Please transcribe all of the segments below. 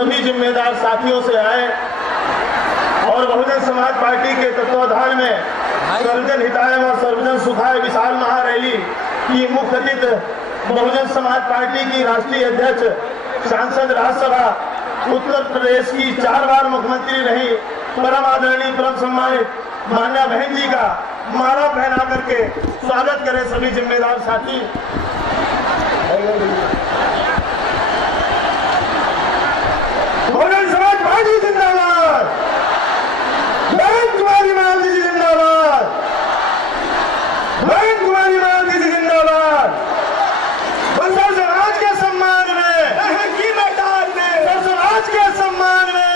सभी जिम्मेदार साथियों से आए और बहुजन समाज पार्टी के तत्वाधान में सर्वजन हिताय व सर्वजन सुखाय विशाल महारैली की मुख्य अतिथि बहुजन समाज पार्टी की राष्ट्रीय अध्यक्ष सांसद राज्यसभा उत्तर प्रदेश की 4 बार मुख्यमंत्री रही परम आदरणीय परम सम्मानित मान्या बहन जी का माला पहना करके स्वागत करें सभी जिम्मेदार साथी। बहुजन समाज पार्टी जिंदाबाद, बहन कुमारी मालवी जी जिंदाबाद, बहन कुमारी मालवी जी जिंदाबाद। सर समाज के सम्मान में, की मैदान में, सर समाज के सम्मान में,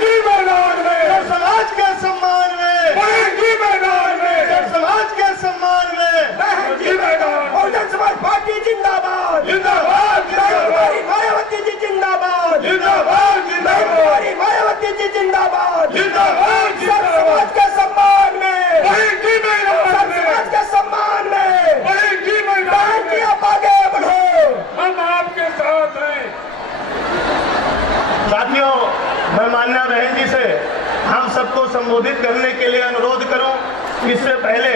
की मैदान में, सर समाज के सम्मान में, की मैदान में, सर समाज के सम्मान में, की मैदान। बहुजन समाज पार्टी जिंदाबाद, जिंदाबाद, जिंदाबाद। मायावती जी जिंदाबाद, जिंदाबाद, जिंदाबाद। मायावती जी जिंदाबाद, जिंदाबाद। सर समाज के सम्मान में, की मैदान। सर समाज के सम्मान में, की मैदान। की आप आगे बढ़ो, हम आपके साथ हैं। साथियों, मैं मान्या बहन जी से हम सबको संबोधित करने के लिए अनुरोध करूं। इससे पहले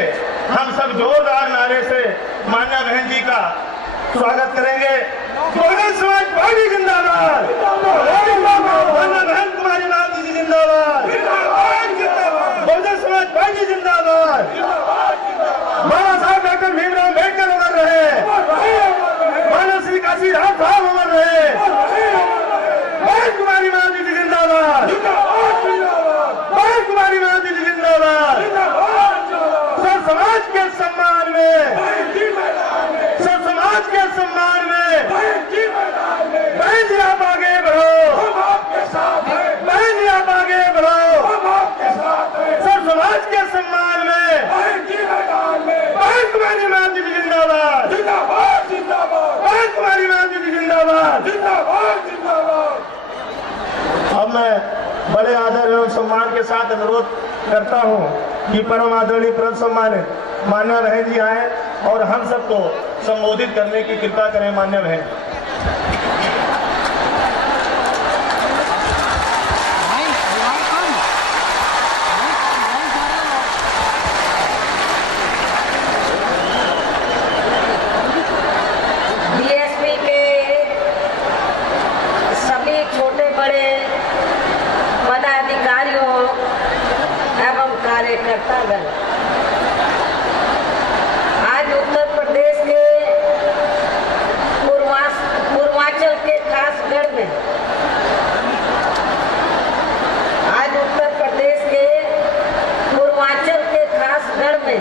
हम सब जोरदार नारे से मान्या बहन जी का स्वागत करेंगे। बहुजन समाज पार्टी जिंदाबाद, मान्या बहन कुमारी मालवी जी जिंदाबाद, बहुजन समाज पार्टी जिंदाबाद। बाबा साहब डॉक्टर भीमराव अम्बेडकर उमर रहे, मानव श्री काशीराम साहब उमर रहे। बहन कुमारी मालवी जी जिंदाबाद, बहन कुमारी मालवी जी जिंदाबाद। सर समाज के सम्मान में, सर समाज के सम्मान में, बहन जी आप आगे बढ़ो, हम आपके साथ हैं। बहन जी आप आगे बढ़ो, हम आपके साथ हैं। सर समाज के सम्मान में, बहन कुमारी मालवी जी जिंदाबाद, जिंदाबाद, जिंदाबाद। बहन कुमारी मालवी जी जिंदाबाद, जिंदाबाद, जिंदाबाद। अब मैं बड़े आदर एवं सम्मान के साथ अनुरोध करता हूं कि परम आदरणीय परम सम्मानित मान्या बहन जी आए और हम सबको संबोधित करने की कृपा करें। मान्या बहन। बीएसपी के सभी छोटे बड़े पदाधिकारियों एवं कार्यकर्तागण, आज उत्तर प्रदेश के पूर्वांचल के खासगढ़ में, आज उत्तर प्रदेश के पूर्वांचल के खासगढ़ में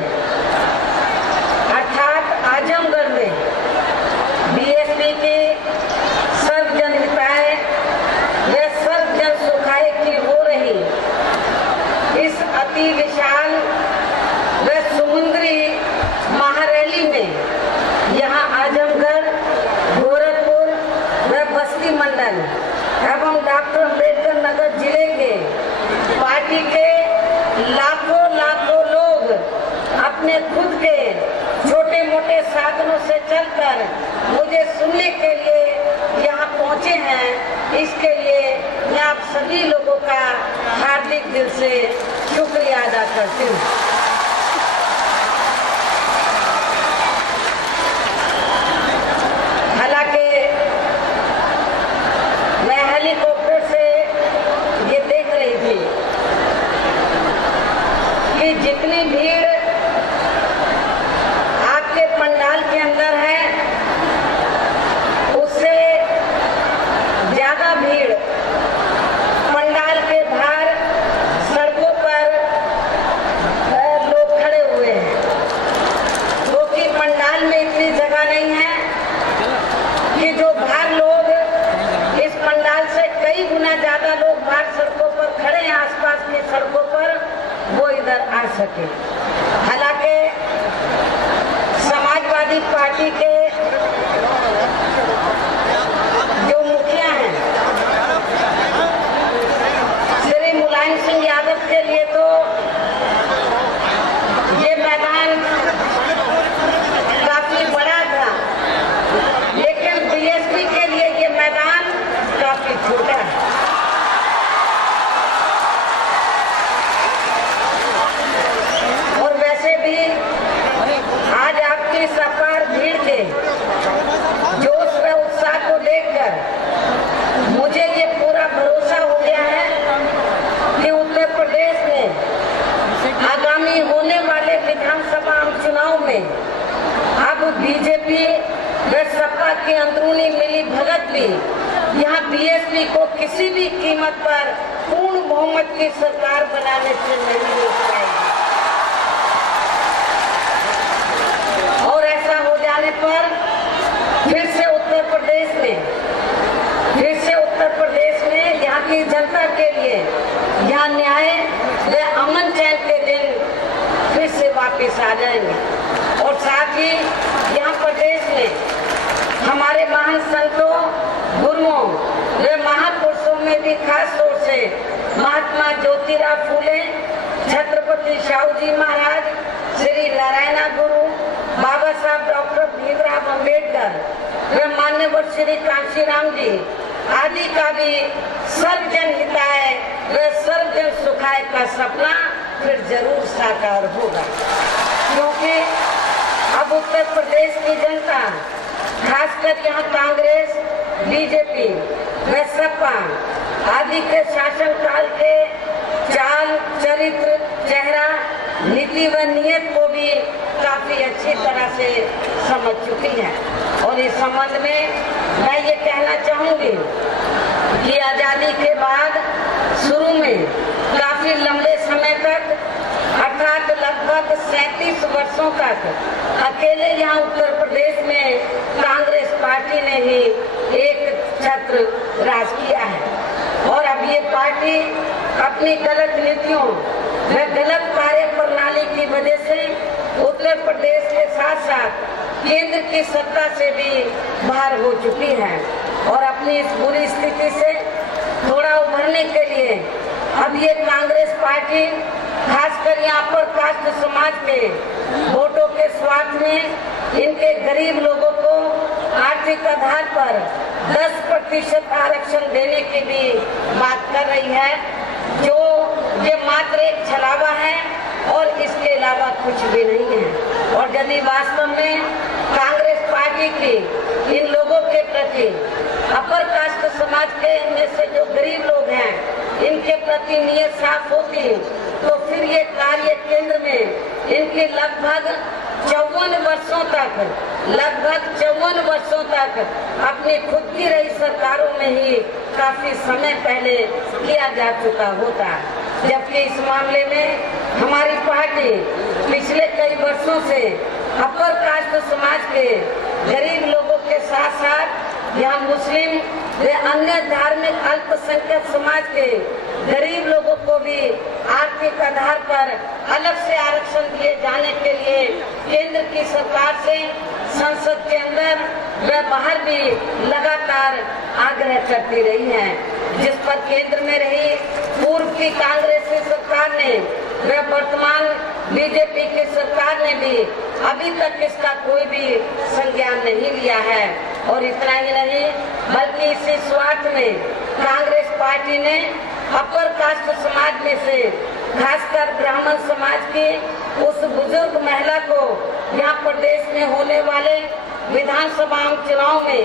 अर्थात आजमगढ़ में बीएसपी की सर्वजन हिताय व सर्वजन सुखाय की हो रही इस अति विशाल व समुद्री महारैली में यहाँ आजमगढ़, गोरखपुर व बस्ती मंडल एवं डॉक्टर अम्बेडकर नगर जिले के पार्टी के लाखों लाखों लोग अपने खुद के छोटे मोटे साधनों से चलकर मुझे सुनने के लिए यहाँ पहुँचे हैं। इसके लिए मैं आप सभी लोगों का हार्दिक दिल से शुक्रिया अदा करती हूँ। हालांकि मैं हेलीकॉप्टर से ये देख रही थी कि जितनी भीड़ आपके पंडाल के अंदर है उससे ज्यादा भीड़ पंडाल के बाहर सड़कों पर लोग खड़े हुए हैं, क्योंकि पंडाल में इतनी जगह नहीं है कि जो बाहर लोग इस पंडाल से कई गुना ज्यादा लोग बाहर सड़कों पर खड़े हैं, आसपास की सड़कों पर, वो इधर आ सके। हालांकि समाजवादी पार्टी के जो मुखिया हैं श्री मुलायम सिंह यादव के लिए तो ये मैदान काफी बड़ा था, लेकिन बीएसपी के लिए ये मैदान काफी छोटा है। यहाँ बीएसपी को किसी भी कीमत पर पूर्ण बहुमत की सरकार बनाने से नहीं रोक पाएगी। और ऐसा हो जाने पर फिर से उत्तर प्रदेश में यहाँ की जनता के लिए यहाँ न्याय व अमन चैन के दिन फिर से वापस आ जाएंगे। और साथ ही यहाँ प्रदेश में हमारे महान संतों, गुरुओं व महापुरुषों में भी खास तौर से महात्मा ज्योतिराव फूले, छत्रपति शाहू जी महाराज, श्री नारायण गुरु, बाबा साहब डॉक्टर भीमराव अम्बेडकर व मान्यवर श्री कांशीराम जी आदि का भी सर्वजन हिताय व सर्वजन सुखाय का सपना फिर जरूर साकार होगा। क्योंकि अब उत्तर प्रदेश की जनता, खासकर यहाँ कांग्रेस, बीजेपी व सपा आदि के शासन काल के चाल, चरित्र, चेहरा, नीति व नियत को भी काफी अच्छी तरह से समझ चुकी है। और इस संबंध में मैं ये कहना चाहूंगी कि आजादी के बाद शुरू में काफी लंबे समय तक अर्थात लगभग 37 वर्षों तक अकेले यहाँ उत्तर प्रदेश में कांग्रेस पार्टी ने ही एक छत्र राज किया है। और अब ये पार्टी अपनी गलत नीतियों व गलत कार्य प्रणाली की वजह से उत्तर प्रदेश के साथ साथ केंद्र की सत्ता से भी बाहर हो चुकी है। और अपनी इस बुरी स्थिति से थोड़ा उभरने के लिए अब ये कांग्रेस पार्टी खासकर यहाँ पर कास्ट समाज के वोटों के स्वार्थ में इनके गरीब लोगों को आर्थिक आधार पर 10% आरक्षण देने की भी बात कर रही है, जो ये मात्र एक छलावा है और इसके अलावा कुछ भी नहीं है। और यदि वास्तव में कांग्रेस पार्टी की इन लोगों के प्रति, अपर कास्ट समाज के में से जो गरीब लोग हैं, इनके प्रति नीयत साफ होती तो फिर ये कार्य केंद्र में इनके लगभग 54 वर्षों तक अपनी खुद की रही सरकारों में ही काफी समय पहले किया जा चुका होता। जबकि इस मामले में हमारी पार्टी पिछले कई वर्षों से अपर कास्ट समाज के गरीब लोगों के साथ साथ यहाँ मुस्लिम व अन्य धार्मिक अल्पसंख्यक समाज के गरीब लोगों को भी आर्थिक आधार पर अलग से आरक्षण दिए जाने के लिए केंद्र की सरकार से संसद के अंदर व बाहर भी लगातार आग्रह करती रही है, जिस पर केंद्र में रही पूर्व की कांग्रेसी सरकार ने व वर्तमान बीजेपी की सरकार ने भी अभी तक इसका कोई भी संज्ञान नहीं लिया है। और इतना ही नहीं बल्कि इसी स्वार्थ में कांग्रेस पार्टी ने अपर कास्ट समाज में से खासकर ब्राह्मण समाज की उस बुजुर्ग महिला को यहाँ प्रदेश में होने वाले विधानसभा चुनाव में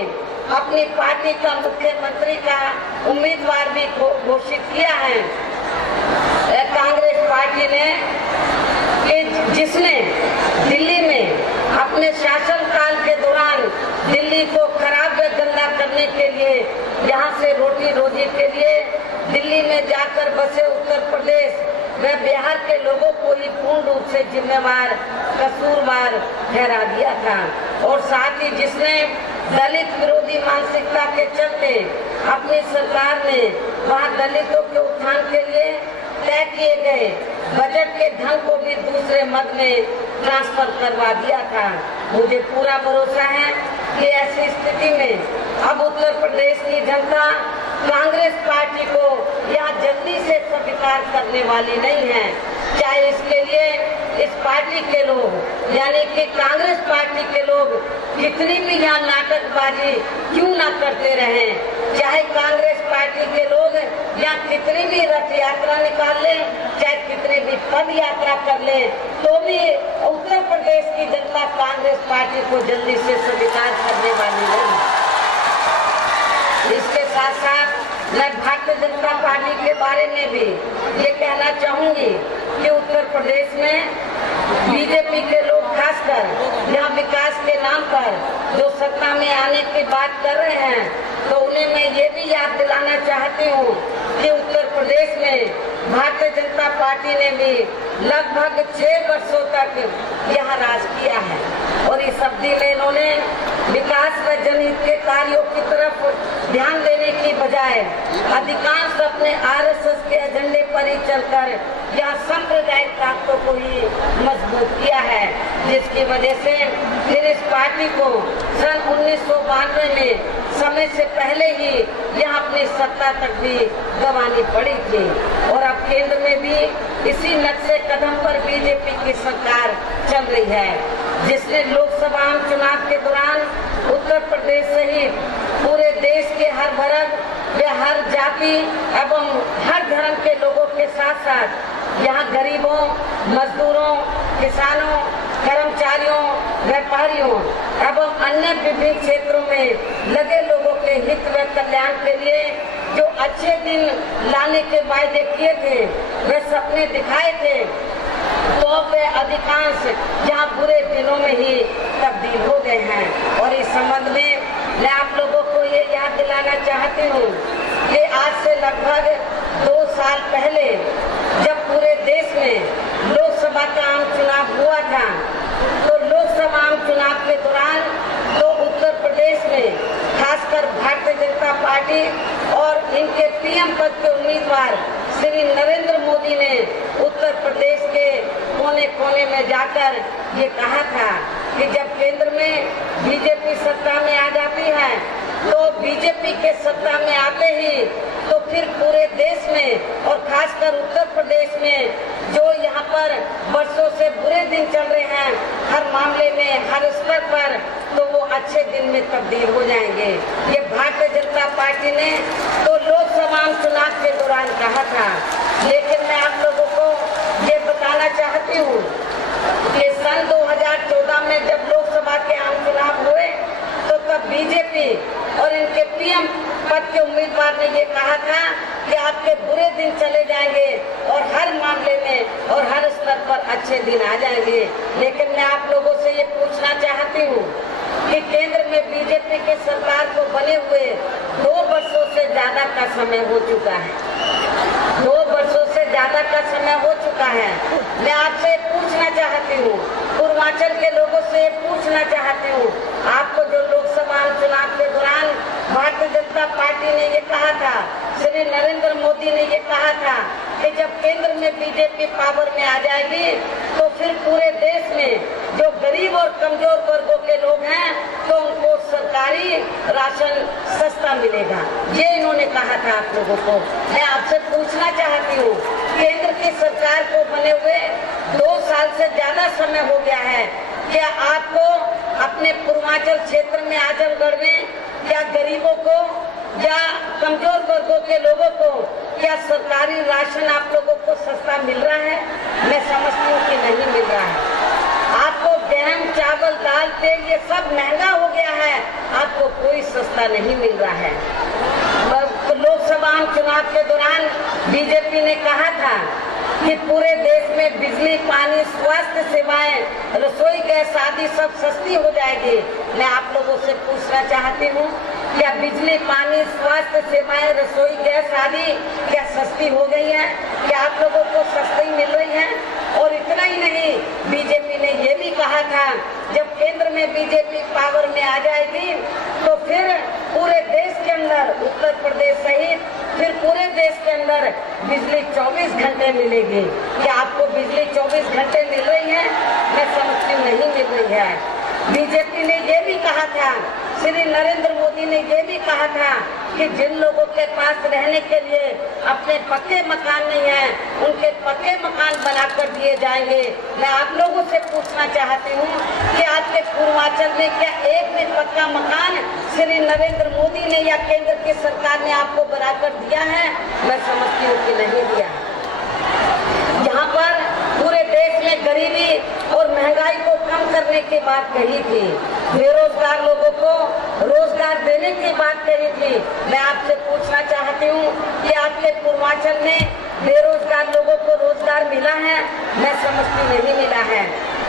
अपनी पार्टी का मुख्यमंत्री का उम्मीदवार भी घोषित किया है। कांग्रेस पार्टी ने जिसने दिल्ली में अपने शासनकाल के दौरान दिल्ली को खराब व गंदा करने के लिए, यहाँ से रोटी रोजी के लिए दिल्ली में जाकर बसे उत्तर प्रदेश व बिहार के लोगों को ही पूर्ण रूप से जिम्मेवार, कसूरवार ठहरा दिया था। और साथ ही जिसने दलित विरोधी मानसिकता के चलते अपनी सरकार ने वहाँ दलितों के उत्थान के लिए तय किए गए बजट के धन को भी दूसरे मद में ट्रांसफर करवा दिया था। मुझे पूरा भरोसा है कि ऐसी स्थिति में अब उत्तर प्रदेश की जनता कांग्रेस पार्टी को यहाँ जल्दी से स्वीकार करने वाली नहीं है। चाहे इसके लिए इस पार्टी के लोग यानी कि कांग्रेस पार्टी के लोग कितनी भी यहाँ नाटकबाजी क्यों ना करते रहें, चाहे कांग्रेस पार्टी के लोग यहाँ कितनी भी रथ यात्रा निकाल लें, चाहे कितनी भी पद यात्रा कर लें, तो भी उत्तर प्रदेश की जनता कांग्रेस पार्टी को जल्दी से स्वीकार करने वाली नहीं। इसके साथ साथ मैं भारतीय जनता पार्टी के बारे में भी ये कहना चाहूंगी कि उत्तर प्रदेश में बीजेपी के लोग खासकर यहाँ विकास के नाम पर जो सत्ता में आने की बात कर रहे हैं, तो उन्हें मैं ये भी भी याद दिलाना चाहती हूँ कि उत्तर प्रदेश में भारतीय जनता पार्टी ने भी लगभग 6 वर्षों तक यह राज किया है और इस अवधि में इन्होंने विकास व जनहित के कार्यों की तरफ ध्यान देने की बजाय अधिकांश अपने आरएसएस के एजेंडे पर ही चलकर यह सांप्रदायिक ताकतों को ही मजबूत किया है, जिसकी वजह से फिर इस पार्टी को सन 1992 में समय से पहले ही यह अपनी सत्ता तक भी गंवानी पड़ी थी और अब केंद्र में भी इसी नक्शे कदम पर बीजेपी की सरकार चल रही है, जिसने लोकसभा चुनाव के दौरान उत्तर प्रदेश सहित पूरे देश के हर वर्ग व हर जाति एवं हर धर्म के लोगों के साथ साथ यहाँ गरीबों, मजदूरों, किसानों, कर्मचारियों, व्यापारियों एवं अन्य विभिन्न क्षेत्रों में लगे लोगों के हित व कल्याण के लिए जो अच्छे दिन लाने के वायदे किए थे, वे सपने दिखाए थे, तो वे अधिकांश यहाँ बुरे दिनों में ही तब्दील हो गए हैं। और इस संबंध में मैं आप लोगों को ये याद दिलाना चाहती हूँ कि आज से लगभग 2 साल पहले जब पूरे देश में लोकसभा का आम चुनाव हुआ था, तो लोकसभा आम चुनाव के दौरान तो उत्तर प्रदेश में खासकर भारतीय जनता पार्टी और इनके पीएम पद के उम्मीदवार श्री नरेंद्र मोदी ने उत्तर प्रदेश के कोने कोने में जाकर ये कहा था कि जब केंद्र में बीजेपी सत्ता में आ जाती है तो बीजेपी के सत्ता में आते ही तो फिर पूरे देश में और खासकर उत्तर प्रदेश में जो यहाँ पर वर्षों से बुरे दिन चल रहे हैं हर मामले में हर स्तर पर, तो वो अच्छे दिन में तब्दील हो जाएंगे। ये भारतीय जनता पार्टी ने तो लोकसभा चुनाव के दौरान कहा था, लेकिन मैं आप लोगों को ये बताना चाहती हूँ कि सन 2014 में जब लोकसभा के आम चुनाव हुए तो तब बीजेपी और इनके पीएम पद के उम्मीदवार ने ये कहा था कि आपके बुरे दिन चले जाएंगे और हर मामले में और हर स्तर पर अच्छे दिन आ जाएंगे। लेकिन मैं आप लोगों से ये पूछना चाहती हूँ कि केंद्र में बीजेपी के सरकार को बने हुए 2 वर्षों से ज्यादा का समय हो चुका है। 2 वर्षों से ज्यादा का समय हो चुका है। मैं आपसे पूछना चाहती हूँ, पूर्वांचल के लोगों से पूछना चाहती हूँ, आपको जो लोकसभा चुनाव के दौरान भारतीय जनता पार्टी ने ये कहा था, श्री नरेंद्र मोदी ने ये कहा था कि जब केंद्र में बीजेपी पावर में आ जाएगी तो फिर पूरे देश में जो गरीब और कमजोर वर्गों के लोग हैं तो उनको सरकारी राशन सस्ता मिलेगा, ये इन्होंने कहा था आप लोगों को। मैं आपसे पूछना चाहती हूँ, केंद्र की सरकार को बने हुए 2 साल से ज्यादा समय हो गया है, क्या आपको अपने पूर्वांचल क्षेत्र में आजमगढ़ में क्या गरीबों को या कमजोर वर्गों के लोगों को क्या सरकारी राशन आप लोगों को सस्ता मिल रहा है? मैं समझती हूँ कि नहीं मिल रहा है। आपको गेहूं, चावल, दाल, तेल ये सब महंगा हो गया है, आपको कोई सस्ता नहीं मिल रहा है। लोकसभा चुनाव के दौरान बीजेपी ने कहा था कि पूरे देश में बिजली, पानी, स्वास्थ्य सेवाएं, रसोई गैस आदि सब सस्ती हो जाएगी। मैं आप लोगों से पूछना चाहती हूँ, क्या बिजली, पानी, स्वास्थ्य सेवाएं, रसोई गैस आदि क्या सस्ती हो गई है? क्या आप लोगों को सस्ती मिल रही है? और इतना ही नहीं, बीजेपी ने ये भी कहा था जब केंद्र में बीजेपी पावर में आ जाएगी तो फिर पूरे देश के अंदर, उत्तर प्रदेश सहित फिर पूरे देश के अंदर बिजली 24 घंटे मिलेगी। क्या आपको बिजली 24 घंटे मिल रही है? मैं समझती नहीं मिल रही है। बीजेपी ने ये भी कहा था, श्री नरेंद्र मोदी ने ये भी कहा था कि जिन लोगों के पास रहने के लिए अपने पक्के मकान नहीं है, उनके पक्के मकान बनाकर दिए जाएंगे। मैं आप लोगों से पूछना चाहती हूँ कि आपके पूर्वांचल में क्या एक भी पक्का मकान श्री नरेंद्र मोदी ने या केंद्र की सरकार ने आपको बनाकर दिया है? मैं समझती हूँ कि नहीं दिया। यहाँ पर पूरे देश में गरीबी और महंगाई को कम करने की बात कही थी, बेरोजगार लोगों को रोजगार देने की बात कही थी। मैं आपसे पूछना चाहती हूँ कि आपके पूर्वांचल में बेरोजगार लोगों को रोजगार मिला है? मैं समझती नहीं मिला है।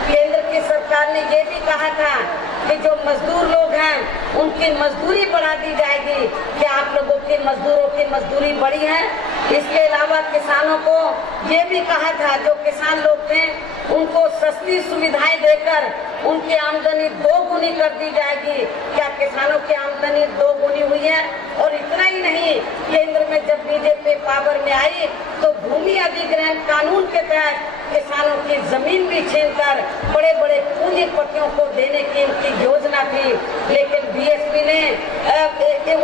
केंद्र की सरकार ने ये भी कहा था कि जो मजदूर लोग हैं उनकी मजदूरी बढ़ा दी जाएगी। क्या आप लोगों की मजदूरों की मजदूरी बढ़ी है। इसके अलावा किसानों को ये भी कहा था, जो किसान लोग थे उनको सस्ती सुविधाएं देकर उनकी आमदनी 2 गुनी कर दी जाएगी। क्या किसानों की आमदनी 2 गुनी हुई है? और इतना ही नहीं, केंद्र में जब बीजेपी पावर में आई तो भूमि अधिग्रहण कानून के तहत किसानों की जमीन भी छीनकर बड़े बड़े पूंजीपतियों को देने की उनकी योजना थी, लेकिन बीएसपी ने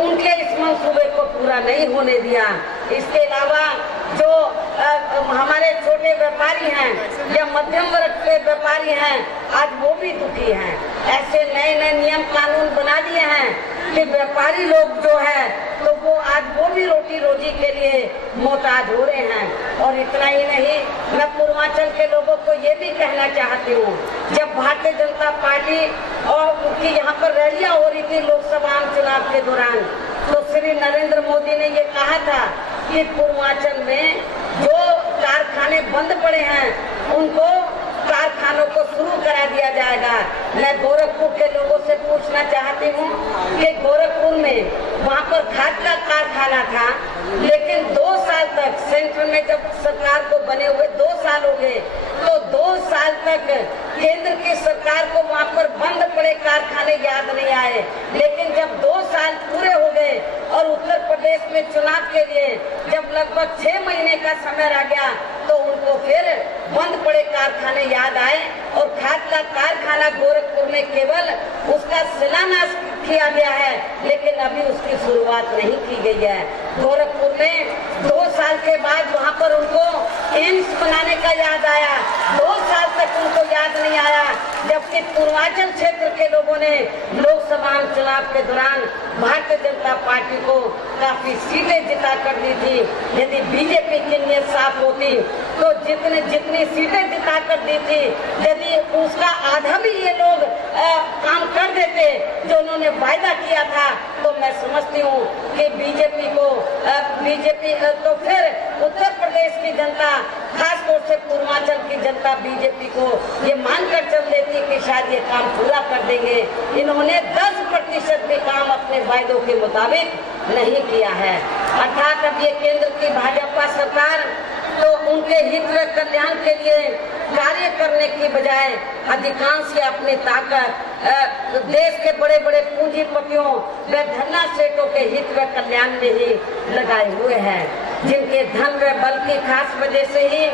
उनके इस मंसूबे को पूरा नहीं होने दिया। इसके अलावा जो हमारे छोटे व्यापारी हैं या मध्यम वर्ग के व्यापारी हैं, आज वो भी दुखी हैं। ऐसे नए नए नियम कानून बना दिए हैं कि व्यापारी लोग जो है तो वो आज वो भी रोटी रोजी के लिए मोहताज हो रहे हैं। और इतना ही नहीं, मैं पूर्वांचल के लोगों को ये भी कहना चाहती हूँ, जब भारतीय जनता पार्टी और उनकी यहाँ पर रैलियां हो रही थी लोकसभा चुनाव के दौरान, तो श्री नरेंद्र मोदी ने ये कहा था कि पूर्वांचल में जो कारखाने बंद पड़े हैं उनको कारखानों को शुरू करा दिया जाएगा। मैं गोरखपुर के लोगों से पूछना चाहती हूँ कि गोरखपुर में वहाँ पर खाद का कारखाना था, लेकिन 2 साल तक सेंटर में जब सरकार को बने हुए 2 साल हो गए, तो 2 साल तक केंद्र की सरकार को वहाँ पर बंद पड़े कारखाने याद नहीं आए। लेकिन जब 2 साल पूरे हो गए और उत्तर प्रदेश में चुनाव के लिए जब लगभग 6 महीने का समय रह गया, तो उनको फिर बंद पड़े कारखाने याद आए और खाद का कारखाना गोरखपुर में केवल उसका शिलान्यास किया गया है, लेकिन अभी उसकी शुरुआत नहीं की गई है। गोरखपुर में 2 साल के बाद वहाँ पर उनको एम्स बनाने का याद आया, 2 साल तक उनको याद नहीं आया, जबकि पूर्वांचल क्षेत्र के लोगों ने लोकसभा चुनाव के दौरान भारतीय जनता पार्टी को काफी सीटें जिता कर दी थी। यदि बीजेपी की नीयत साफ होती तो जितनी सीटें जिता कर दी थी, यदि उसका आधा भी ये लोग काम कर देते जो उन्होंने वायदा किया था, तो मैं समझती हूँ कि बीजेपी तो फिर उत्तर प्रदेश की जनता, खासतौर से पूर्वांचल की जनता बीजेपी को ये मानकर चल देती कि शायद ये काम पूरा कर देंगे। इन्होंने 10% भी काम अपने वायदों के मुताबिक नहीं किया है। अर्थात अब ये केंद्र की भाजपा सरकार तो उनके हित व कल्याण के लिए कार्य करने की बजाय अधिकांश अपनी ताकत देश के बड़े बड़े पूंजीपतियों व धन्ना सेठों के हित व कल्याण में ही लगाए हुए हैं, जिनके धन व बल की खास वजह से ही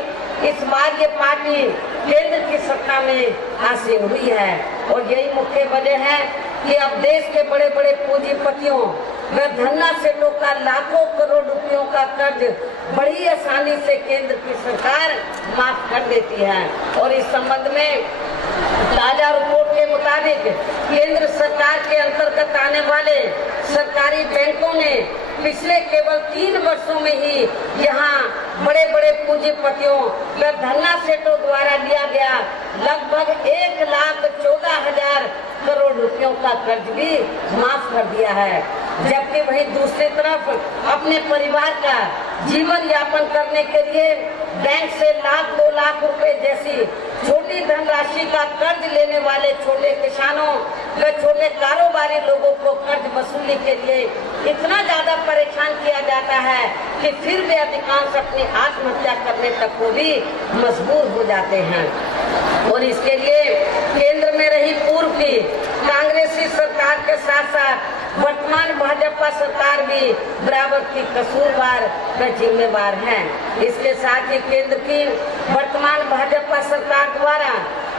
इस बार ये पार्टी केंद्र की सत्ता में आसीन हुई है। और यही मुख्य वजह है कि अब देश के बड़े बड़े पूंजीपतियों व धन्ना सेठों का लाखों करोड़ रुपयों का कर्ज बड़ी आसानी से केंद्र की सरकार माफ कर देती है। और इस संबंध में ताजा रिपोर्ट के मुताबिक केंद्र सरकार के अंतर्गत आने वाले सरकारी बैंकों ने पिछले केवल 3 वर्षों में ही यहाँ बड़े बड़े पूंजीपतियों व धन्ना सेठों द्वारा लिया गया लगभग 1,14,000 करोड़ रुपयों का कर्ज भी माफ कर दिया है। जबकि वहीं दूसरी तरफ अपने परिवार का जीवन यापन करने के लिए बैंक से 1,00,000-2 लाख रुपए जैसी छोटी धनराशि का कर्ज लेने वाले छोटे किसानों व छोटे कारोबारी लोगों को कर्ज वसूली के लिए इतना ज्यादा परेशान किया जाता है कि फिर वे अधिकांश अपनी आत्महत्या करने तक को भी मजबूर हो जाते हैं। और इसके लिए केंद्र में रही पूर्व की कांग्रेसी सरकार के साथ साथ वर्तमान भाजपा सरकार भी बराबर की कसूरवार व जिम्मेवार है। इसके साथ ही केंद्र की वर्तमान भाजपा सरकार द्वारा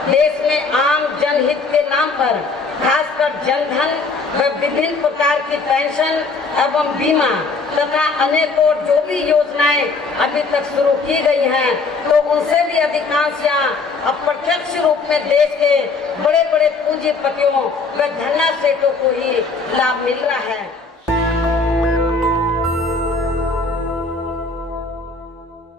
देश में आम जनहित के नाम पर खासकर जनधन व विभिन्न प्रकार की पेंशन एवं बीमा तथा अनेक और जो भी योजनाएं अभी तक शुरू की गई हैं, तो उनसे भी अधिकांश यहाँ अप्रत्यक्ष रूप में देश के बड़े बड़े पूंजीपतियों व धन्ना सेठों को ही लाभ मिल रहा है।